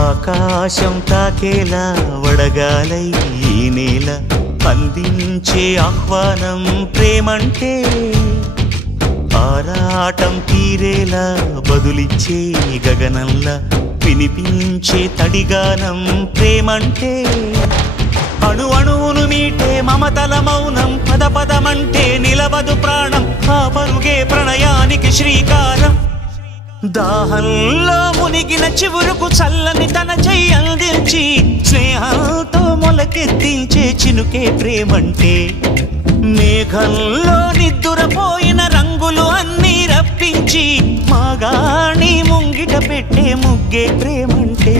ఆకాశం తాకేలా వడగాలై ఈ నేల అందించే ఆహ్వానం ప్రేమంటే ఆరాటం తీరేలా బదులిచ్చే గగనంలా వినిపించే తడిగానం ప్రేమంటే అణు అణువును మీటే మమతల మౌనం పద పదమంటే నిలవదు ప్రాణం ఆ పరుగే ప్రణయానికి శ్రీకారం దాహంలో మునిగిన చివురుకు చల్లని తన చెయ్యి అందించి స్నేహంతో మొలకెత్తించే చినుకే ప్రేమంటే మేఘంలో నిద్దురపోయిన రంగులు అన్నీ రప్పించి మాగాణి ముంగిట పెట్టే ముగ్గే ప్రేమంటే